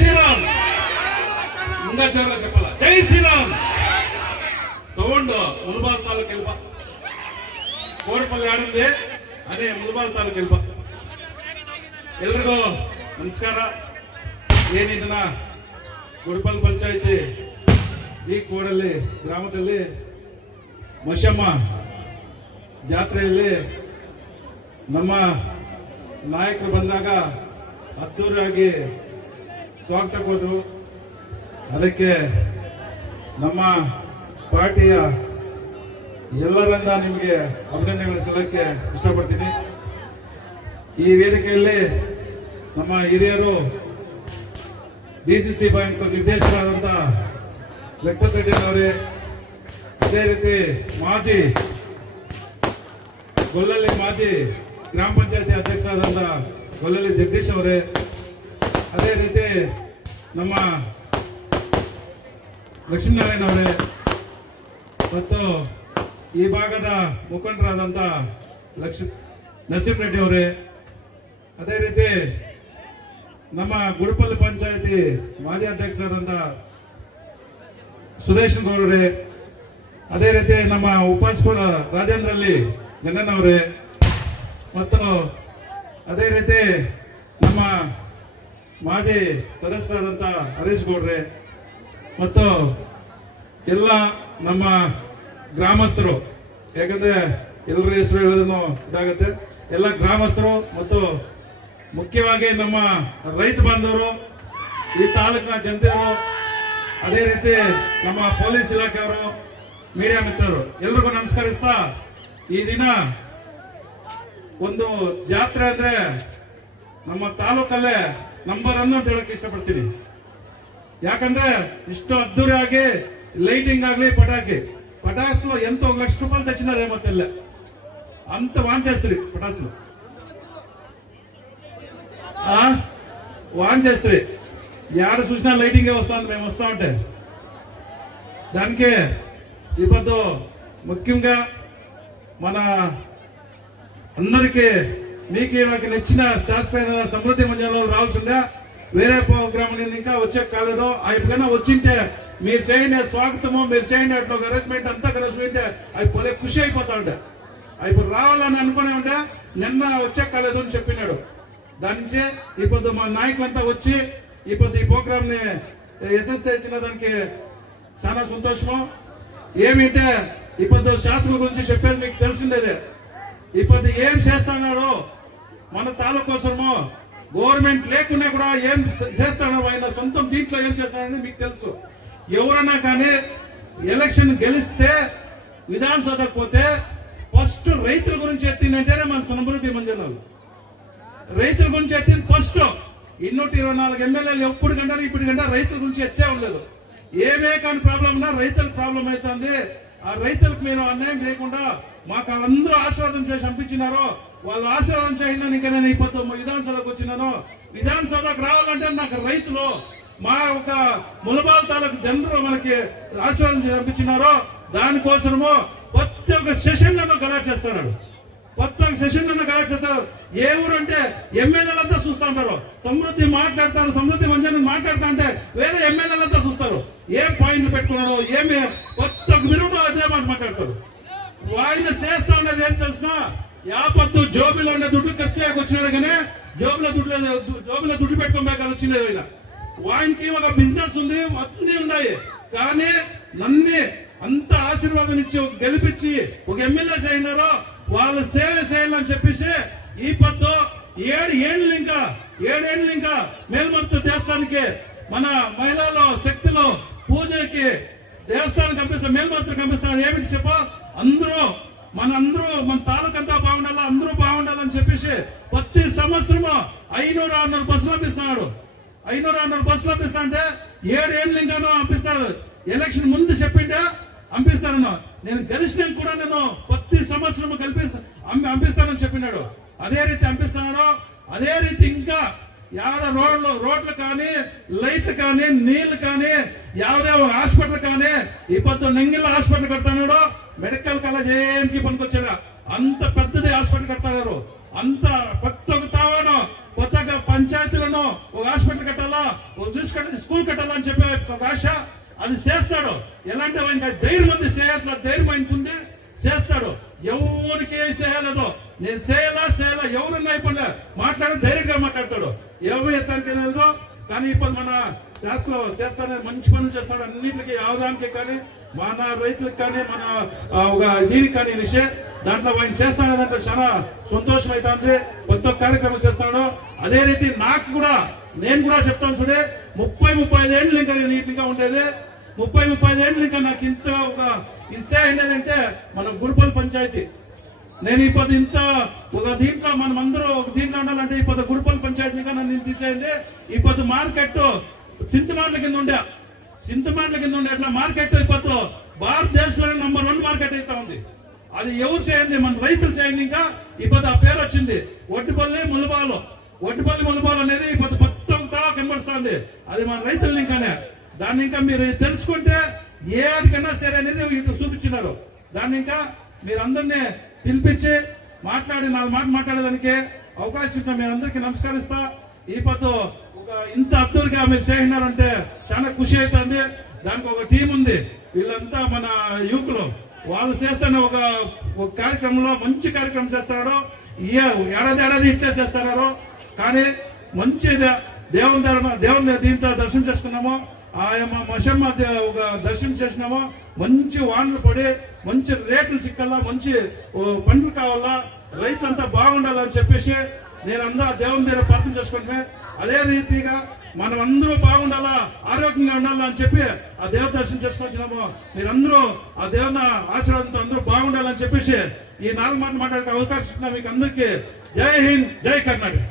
శ్రీరామ్ ఇంకా జోరుగా చెప్పాల జై శ్రీరామ్ సౌండ్ ముల్బాల్ తాలూకు వెళ్ళిపా కోడపల్లి ఆడింది అదే ಮುಲ್ಬಾಲ್ ತಾಲೂಕು ಇಲ್ಪ ಎಲ್ರಿಗೂ ನಮಸ್ಕಾರ. ಏನಿದನ ಗುಡಪಲ್ ಪಂಚಾಯತಿ ಜಿ ಕೋಡಲ್ಲಿ ಗ್ರಾಮದಲ್ಲಿ ಮಶಮ್ಮ ಜಾತ್ರೆಯಲ್ಲಿ ನಮ್ಮ ನಾಯಕರು ಬಂದಾಗ ಅದ್ದೂರಿಯಾಗಿ ಸ್ವಾಗತ ಕೊಟ್ಟರು. ಅದಕ್ಕೆ ನಮ್ಮ ಪಾರ್ಟಿಯ ಎಲ್ಲರಿಂದ ನಿಮಗೆ ಅಭಿನಂದನೆಗಳನ್ನು ಸಲ್ಲಕ್ಕೆ ಇಷ್ಟಪಡ್ತೀನಿ. ಈ ವೇದಿಕೆಯಲ್ಲಿ ನಮ್ಮ ಹಿರಿಯರು ಡಿಸಿಸಿ ಬ್ಯಾಂಕ್ ನಿರ್ದೇಶಕರಾದಂಥ ವೆಂಕಟರೆಡ್ಡಿಯವರೇ, ಅದೇ ರೀತಿ ಮಾಜಿ ಗೊಲ್ಲಳ್ಳಿ ಮಾಜಿ ಗ್ರಾಮ ಪಂಚಾಯತಿ ಅಧ್ಯಕ್ಷರಾದಂಥ ಗೊಲ್ಲಳ್ಳಿ ಜಗದೀಶ್ ಅವರೇ, ಅದೇ ರೀತಿ ನಮ್ಮ ಲಕ್ಷ್ಮೀನಾರಾಯಣ ಅವರೇ ಮತ್ತು ಈ ಭಾಗದ ಮುಖಂಡರಾದಂಥ ನರಸಿಂಹರೆಡ್ಡಿ ಅವರೇ, ಅದೇ ರೀತಿ ನಮ್ಮ ಗುಡಪಲ್ಲಿ ಪಂಚಾಯತಿ ಮಾಜಿ ಅಧ್ಯಕ್ಷರಾದಂಥ ಸುದೇಶನ್ ಅವರೇ, ಅದೇ ರೀತಿ ನಮ್ಮ ಉಪಾಧ್ಯಕ್ಷ ರಾಜೇಂದ್ರಲ್ಲಿ ಗಂಗಣ್ಣವರೇ ಮತ್ತು ಅದೇ ರೀತಿ ನಮ್ಮ ಮಾಜಿ ಸದಸ್ಯರಾದಂಥ ಹರೀಶ್ ಗೌಡ್ರೆ ಮತ್ತು ಎಲ್ಲ ನಮ್ಮ ಗ್ರಾಮಸ್ಥರು, ಯಾಕಂದ್ರೆ ಎಲ್ಲರ ಹೆಸರು ಹೇಳೋದನ್ನು ಇದಾಗುತ್ತೆ, ಎಲ್ಲ ಗ್ರಾಮಸ್ಥರು ಮತ್ತು ಮುಖ್ಯವಾಗಿ ನಮ್ಮ ರೈತ ಬಾಂಧವರು, ಈ ತಾಲೂಕಿನ ಜನತೆಯರು, ಅದೇ ರೀತಿ ನಮ್ಮ ಪೊಲೀಸ್ ಇಲಾಖೆಯವರು, ಮೀಡಿಯಾ ಮಿತ್ರರು ಎಲ್ರಿಗೂ ನಮಸ್ಕರಿಸ್ತಾ, ಈ ದಿನ ಒಂದು ಜಾತ್ರೆ ಅಂದ್ರೆ ನಮ್ಮ ತಾಲೂಕಲ್ಲೇ ನಂಬರ್ 1 ಅಂತ ಹೇಳಕ್ಕೆ ಇಷ್ಟಪಡ್ತೀನಿ. ಯಾಕಂದ್ರೆ ಇಷ್ಟು ಅದ್ದೂರಿಯಾಗಿ ಲೈಟಿಂಗ್ ಆಗ್ಲಿ పటాసులో ఎంతో 1 లక్ష రూపాయలు తెచ్చినారేమో తెల్ల, అంత వాన్ చేస్తారు పటాసులు, వాన్ చేస్తారు. ఏడ చూసినా లైటింగే వస్తుంది మేము వస్తా ఉంటే. దానికి ఇప్పుడు ముఖ్యంగా మన అందరికీ మీకు నాకు నచ్చిన శాస్త్రీయ సమృద్ధి మంజంలో రావాల్సిందే. వేరే ప్రోగ్రామ్ ఇంకా వచ్చే కాలేదో, ఎప్పుడైనా వచ్చింటే మీరు చేయండి స్వాగతము, మీరు చేయండి అట్లా ఒక అరేంజ్మెంట్ అంతా కలిసి ఉంటే అవి పొలే ఖుషి అయిపోతా ఉంటే, ఇప్పుడు రావాలని అనుకునే ఉంటే నిన్న వచ్చే కాలేదు అని చెప్పినాడు. దాని నుంచి ఇప్పుడు మా నాయకులంతా వచ్చి ఇప్పుడు ఈ ప్రోగ్రామ్ ని యశస్సు ఇచ్చిన దానికి చాలా సంతోషము. ఏమింటే ఇప్పుడు శాసనం గురించి చెప్పేది మీకు తెలిసిందేదే. ఇప్పుడు ఏం చేస్తున్నాడో మన తాలూకు కోసము, గవర్నమెంట్ లేకున్నా కూడా ఏం చేస్తాడో, ఆయన సొంతం దీంట్లో ఏం చేస్తాడని మీకు తెలుసు. ఎవరన్నా కానీ ఎలక్షన్ గెలిస్తే విధానసభకు పోతే ఫస్ట్ రైతుల గురించి ఎత్తిందంటేనే మన సమృద్ధి మంజనాలు. రైతుల గురించి ఎత్తింది ఫస్ట్. 224 ఎమ్మెల్యేలు ఎప్పుడు కంటారు, ఇప్పుడు కంటే రైతుల గురించి ఎత్తే ఉండలేదు. ఏమే కానీ ప్రాబ్లం ఉన్నా రైతులకు ప్రాబ్లం అవుతుంది. ఆ రైతులకు మీరు అన్యాయం చేయకుండా మాకు వాళ్ళందరూ ఆశీర్వాదం చేసి పంపించినారో, వాళ్ళు ఆశీర్వాదం చేయిందని ఇంకా నేను ఇప్పుడు విధానసభకు వచ్చినాను. విధానసభకు రావాలంటే నాకు రైతులు, మా ఒక ముల్బాల్ తాలూకు జనరు మనకి ఆశీర్వాదం పంపించినారో, దానికోసము ప్రతి ఒక్క సెషన్ లను గలాట్ చేస్తున్నాడు. ప్రతి ఒక్క సెషన్ లను గలాట్ చేస్తారు. ఏ ఊరు అంటే ఎమ్మెల్యేలంతా చూస్తూ ఉంటారు, సమృద్ధి మాట్లాడతారు, సమృద్ధి మంజాన్ని మాట్లాడుతా అంటే వేరే ఎమ్మెల్యేలంతా చూస్తారు. ఏం పాయింట్లు పెట్టుకున్నారో, ఏమి కొత్త విరుడు అదే మాట మాట్లాడతారు. ఆయన చేస్తా ఉండేది ఏం తెలిసినా, యాపత్తు జోబులో ఉండే దుడ్డు ఖర్చు వచ్చినాడు, కానీ జోబులో దుడ్డు పెట్టుకోలేక వచ్చిండేది. ఆయన వానికి ఒక బిజినెస్ ఉంది, అన్నీ ఉన్నాయి, కానీ నన్ను అంత ఆశీర్వాదం ఇచ్చి గెలిపించి ఒక ఎమ్మెల్యే అయినారో వాళ్ళు సేవ చేయాలని చెప్పేసి ఈ పద్దు 7 ఏళ్ళు ఇంకా మేల్మర్తి దేవస్థానానికి మన మహిళల్లో శక్తిలో పూజకి దేవస్థానం పంపిస్తాం, మేల్మర్తి పంపిస్తాను. ఏమిటి చెప్ప, అందరూ మన తాలూకంతా బాగుండాలా, అందరూ బాగుండాలని చెప్పేసి ప్రతి సంవత్సరము 500-600 బస్సులు పంపిస్తున్నాడు. 500-600 బస్సులు పంపిస్తా అంటే 7 ఏళ్ళు ఇంకాను పంపిస్తాడు. ఎలక్షన్ ముందు చెప్పింటే పంపిస్తాను, నేను గెలిచిన కూడా నేను ప్రతి సంవత్సరం పంపిస్తానని చెప్పినాడు. అదే రీతి పంపిస్తున్నాడు. అదే రీతి ఇంకా యాద రోడ్లు కానీ, లైట్లు కానీ, నీళ్లు కానీ, యావదే హాస్పిటల్ కానీ, ఇప్పుడు నెంగిళ్ళ హాస్పిటల్ కడతాడు. మెడికల్ కాలేజ్ ఏంటి పనికొచ్చారా, అంత పెద్దది హాస్పిటల్ కడతారు. అంత కొత్త తావాను కొత్తగా పంచాయతీలను ఒక హాస్పిటల్ కట్టాలా, చూసుకుంటే స్కూల్ కట్టాలని చెప్పే ఒక ఆశ, అది చేస్తాడు. ఎలాంటి ఆయనకి ధైర్యం ఉంది, చేయాలి ధైర్యం ఆయనకు ఉంది, చేస్తాడు. ఎవరికి చేయలేదో నేను చేయాలా ఎవరన్నా అయిపోలే మాట్లాడ డైరెక్ట్ గా మాట్లాడతాడు. ఎవరు ఎత్తానికి లేదో కానీ ఇప్పుడు మన శాస్త్రంలో చేస్తానే మంచి పనులు చేస్తాడు. అన్నింటికి ఆదాయానికి కానీ మన రైతులకు కానీ మన ఒక దీనికి కానీ విషయం దాంట్లో ఆయన చేస్తానంటే చాలా సంతోషం అవుతుంది. కొత్త కార్యక్రమం చేస్తాడు. అదే రీతి నాకు కూడా నేను కూడా చెప్తాను చూడే 30-35 ఏళ్ళు ఇంకా నేను నీట్గా ఉండేది. 30-35 ఏళ్ళు ఇంకా నాకు ఇంత ఒక ఇస్తే అయినదంటే మన గుడిపల్లి పంచాయతీ. నేను ఇప్పుడు ఇంత ఒక దీంట్లో మనం అందరూ ఒక దీంట్లో ఉండాలంటే ఇప్పుడు గుడిపల్లి పంచాయతీ నన్ను తీసేది. ఇప్పుడు మార్కెట్ సింతమాటల కింద ఉండే అట్లా మార్కెట్ ఇప్పుడు భారతదేశంలోనే నంబర్ 1 మార్కెట్ అయితే ఉంది. అది ఎవరు చేయండి, మన రైతులు చేయండి. ఇంకా ఇప్పుడు ఆ పేరు వచ్చింది ఒట్టిపల్లి ములబాలు అనేది ఇప్పుడు కొత్తగా కనబడుతుంది. అది మన రైతులు ఇంకానే దాన్ని ఇంకా మీరు తెలుసుకుంటే ఏ ఆడికైనా సరే అనేది ఇటు చూపించినారు. దాన్ని ఇంకా మీరు అందరినీ పిలిపించి మాట్లాడి 4 మాటలు మాట్లాడేదానికి అవకాశం ఇచ్చిన మీరు అందరికీ నమస్కరిస్తా. ఈ పొద్దు ఒక ఇంత అద్దూరుగా మీరు చేసినారంటే చాలా ఖుషి అవుతుంది. దానికి ఒక టీం ఉంది, వీళ్ళంతా మన యువకులు. వాళ్ళు చేస్తున్న ఒక కార్యక్రమంలో మంచి కార్యక్రమం చేస్తాడు. ఏడాది ఇట్లే చేస్తున్నారు. కానీ మంచి దేవుని దీంతో దర్శనం చేసుకున్నాము. ఆయమ్మ మషమ్మ ఒక దర్శనం చేసినాము. మంచి వానలు పడి మంచి రేట్లు చిక్కల్లా మంచి పంటలు కావాలా, రైతులంతా బాగుండాలని చెప్పేసి నేను దేవుని దగ్గర ప్రార్థన చేసుకుంటే అదే రీతిగా మనం అందరూ బాగుండాలా, ఆరోగ్యంగా ఉండాలా అని చెప్పి ఆ దేవుని దర్శనం చేసుకొచ్చినాము. మీరందరూ ఆ దేవుని ఆశీర్వాదంతో అందరూ బాగుండాలని చెప్పేసి ఈ 4 మాటలు మాట్లాడే అవకాశం మీకు అందరికీ జై హింద్, జై కర్ణాటక.